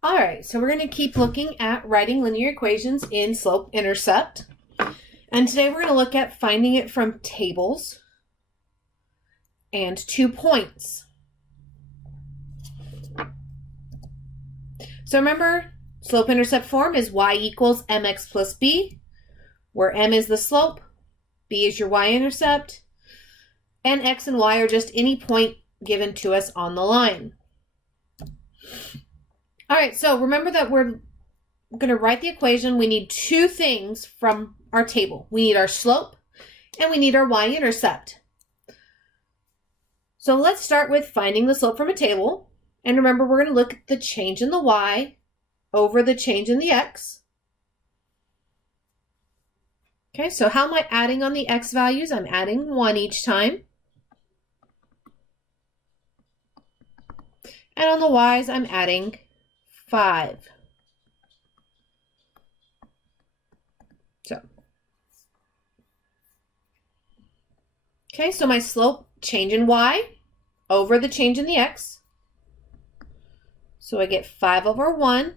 All right, so we're going to keep looking at writing linear equations in slope-intercept. And today we're going to look at finding it from tables and 2 points. So remember, slope-intercept form is y equals mx plus b, where m is the slope, b is your y-intercept, and x and y are just any point given to us on the line. All right, so remember that we're going to write the equation. We need 2 things from our table. We need our slope and we need our y-intercept. So let's start with finding the slope from a table. And remember, we're going to look at the change in the y over the change in the x. Okay, so how am I adding on the x values? I'm adding 1 each time. And on the y's, I'm adding 5. Okay, so my slope, change in y over the change in the x. So I get 5 over 1,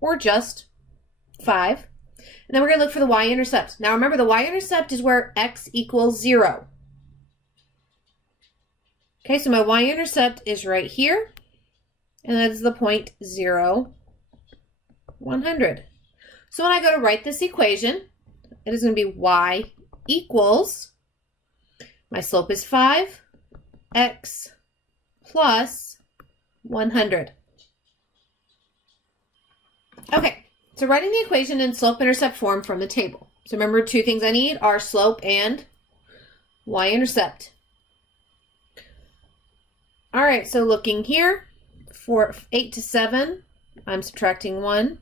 or just 5. And then we're going to look for the y-intercept. Now remember, the y-intercept is where x equals 0. Okay, so my y-intercept is right here. And that is the point 0, 100. So when I go to write this equation, it is going to be y equals, my slope is 5, x plus 100. Okay, so writing the equation in slope-intercept form from the table. So remember, 2 things I need are slope and y-intercept. All right, so looking here, for 8 to 7, I'm subtracting 1.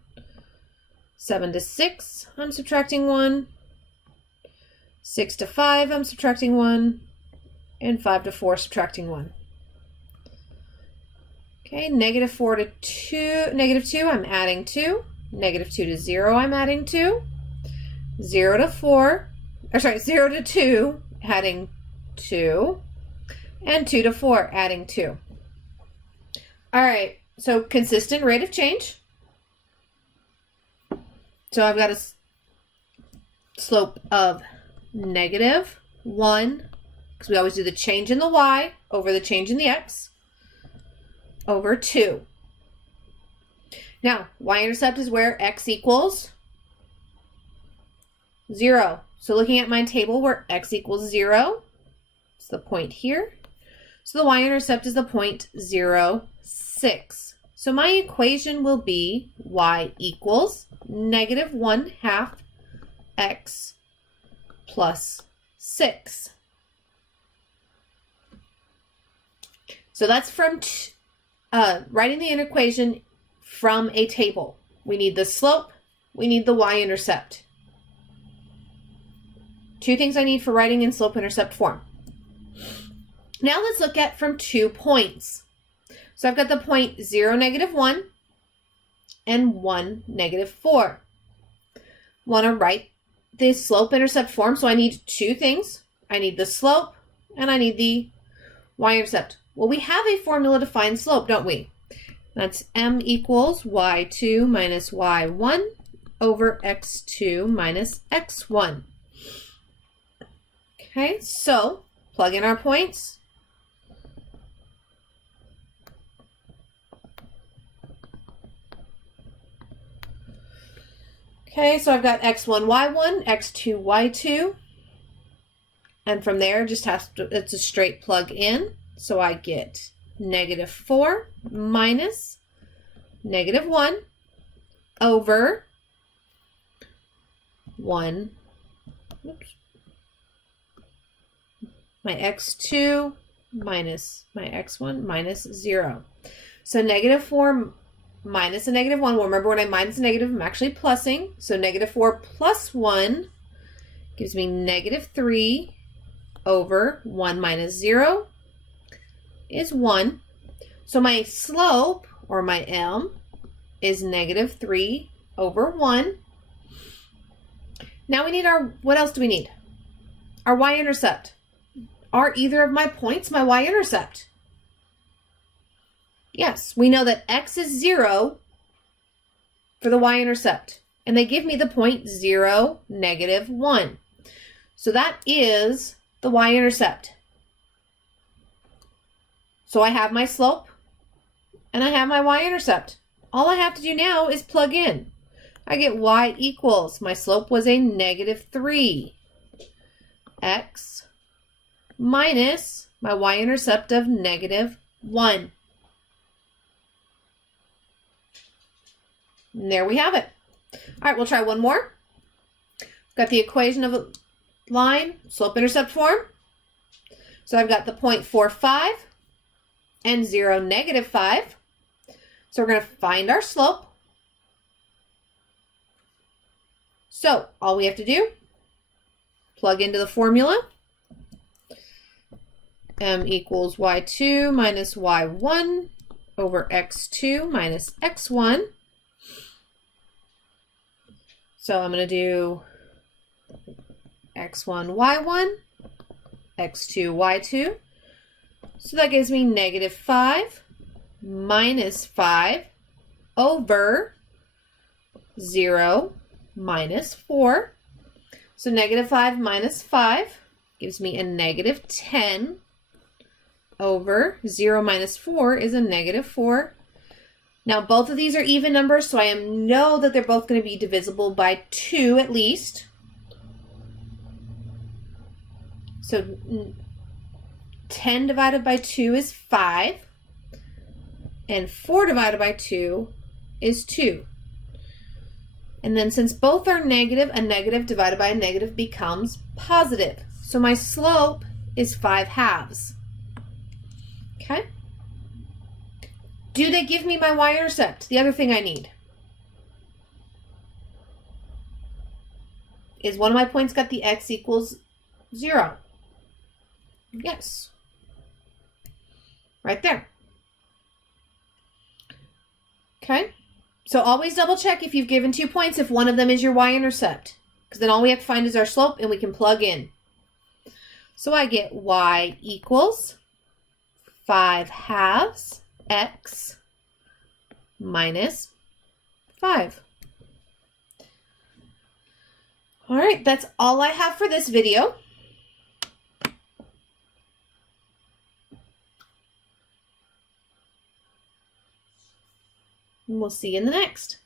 7 to 6, I'm subtracting 1. 6 to 5, I'm subtracting 1. And 5 to 4, subtracting 1. Okay, negative 4 to 2, negative 2, I'm adding 2. Negative 2 to 0, I'm adding 2. 0 to 4, or sorry, 0 to 2, adding 2. And 2 to 4, adding 2. All right, so consistent rate of change. So I've got a slope of negative 1, because we always do the change in the y over the change in the x, over 2. Now, y-intercept is where x equals 0. So looking at my table where x equals 0, it's the point here. So the y-intercept is the point 0, 6. So my equation will be y equals negative 1/2 x plus 6. So that's from writing the equation from a table. We need the slope, we need the y-intercept. 2 things I need for writing in slope-intercept form. Now let's look at from 2 points. So I've got the point 0, negative 1, and 1, negative 4. Want to write the slope-intercept form, so I need 2 things. I need the slope, and I need the y-intercept. Well, we have a formula to find slope, don't we? That's m equals y2 minus y1 over x2 minus x1. Okay, so plug in our points. Okay, so I've got x1, y1, x2, y2. And from there, just it's a straight plug in. So I get negative 4 minus negative 1 over 1, my x2 minus my x1 minus 0. So negative 4 minus a negative 1. Well, remember, when I minus a negative, I'm actually plussing. So negative 4 plus 1 gives me negative 3 over 1 minus 0 is 1. So my slope, or my m, is negative 3 over 1. Now we need our, what else do we need? Our y-intercept. Are either of my points my y-intercept? Yes, we know that x is 0 for the y-intercept. And they give me the point 0, negative 1. So that is the y-intercept. So I have my slope and I have my y-intercept. All I have to do now is plug in. I get y equals, my slope was a negative 3. X minus my y-intercept of negative 1. And there we have it. All right, we'll try one more. Got the equation of a line, slope-intercept form. So I've got the 0.45 and 0, negative 5. So we're going to find our slope. So all we have to do, plug into the formula. M equals y2 minus y1 over x2 minus x1. So I'm going to do x1, y1, x2, y2. So that gives me negative 5 minus 5 over 0 minus 4. So negative 5 minus 5 gives me a negative 10 over 0 minus 4 is a negative 4. Now both of these are even numbers, so I know that they're both going to be divisible by 2 at least. So 10 divided by 2 is 5, and 4 divided by 2 is 2. And then since both are negative, a negative divided by a negative becomes positive. So my slope is 5/2. Okay? Do they give me my y-intercept? The other thing I need. Is one of my points got the x equals 0? Yes. Right there. Okay? So always double check if you've given 2 points if one of them is your y-intercept. Because then all we have to find is our slope and we can plug in. So I get y equals 5/2 x minus 5. All right, that's all I have for this video. And we'll see you in the next.